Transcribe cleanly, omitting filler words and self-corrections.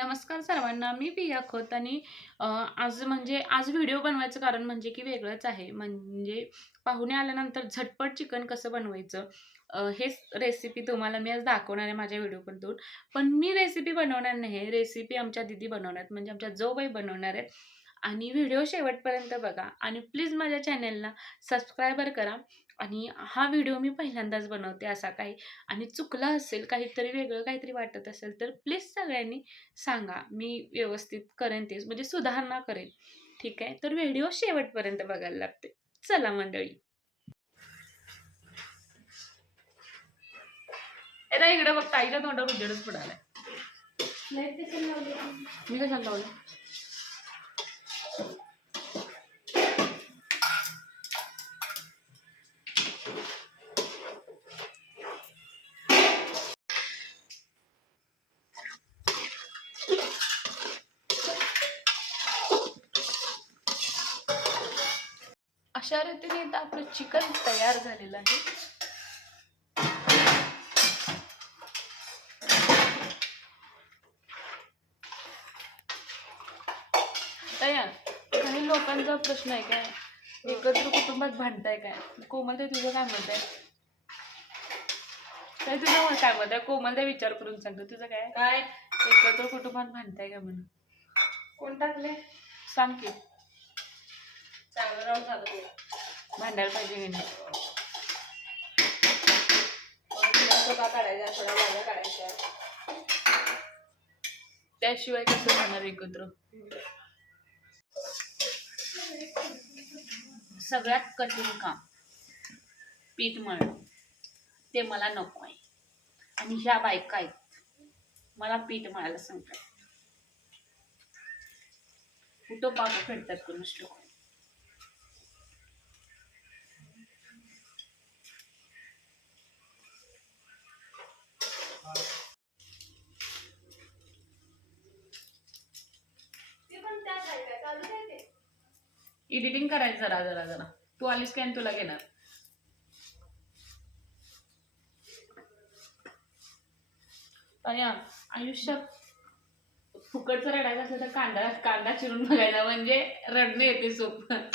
नमस्कार सर्वांना. मी पिया खोत आणि आज व्हिडिओ बनवायचं कारण म्हणजे की वेगळंच आहे. म्हणजे पाहुणे आल्यानंतर झटपट चिकन कसं बनवायचं हेच रेसिपी तुम्हाला मी आज दाखवणार आहे माझ्या व्हिडिओमधून. पण मी रेसिपी बनवणार नाही. रेसिपी आमच्या दीदी बनवणार आहेत, म्हणजे आमच्या जाऊबाई बनवणार आहेत. आणि व्हिडिओ शेवटपर्यंत बघा आणि प्लीज माझ्या चॅनेलला सबस्क्राईबर करा. आणि हा व्हिडिओ मी पहिल्यांदाच बनवते असा काही, आणि चुकला असेल, काहीतरी वेगळं काहीतरी वाटत असेल तर प्लीज सगळ्यांनी सांगा. मी व्यवस्थित करेन, तेच म्हणजे सुधारणा करेन. ठीक आहे, तर व्हिडिओ शेवटपर्यंत बघायला लागते. चला मंडळी. आता इकडे बघ, ताईच्या तोंडावर उजेडच पडालाय. मी कशाला लावलं? अशा रीतीने आता आपलं चिकन तयार झालेलं आहे. तयार. काही लोकांचा प्रश्न आहे काय, एकत्र कुटुंबात भांडताय काय? कोमलताई तुझं काय मत आहे? काय तुझं काय मत आहे? कोमलताई विचार करून सांगतो, तुझं काय? काय एकत्र कुटुंबात भांडताय का म्हणून कोण टाकले? सांग की. चांगलं राहून झालं. भांडायला पाहिजे की नाही? का काढायचा, थोडा माझा काढायचा. त्याशिवाय कसं राहणार एकत्र? सगळ्यात कठीण काम पीठ मळणं, ते मला नको आहे. आणि ह्या बायका आहेत मला पीठ मळायला सांगतात. कुठं पाप फेडतात कोणास ठाऊक. एडिटिंग करायचं जरा जरा जरा. तू आलीस काय तुला घेणार. आयुष्यात फुकटचं रडायचं असेल तर कांदा चिरून बघायचा, म्हणजे रडणं येते सोपं.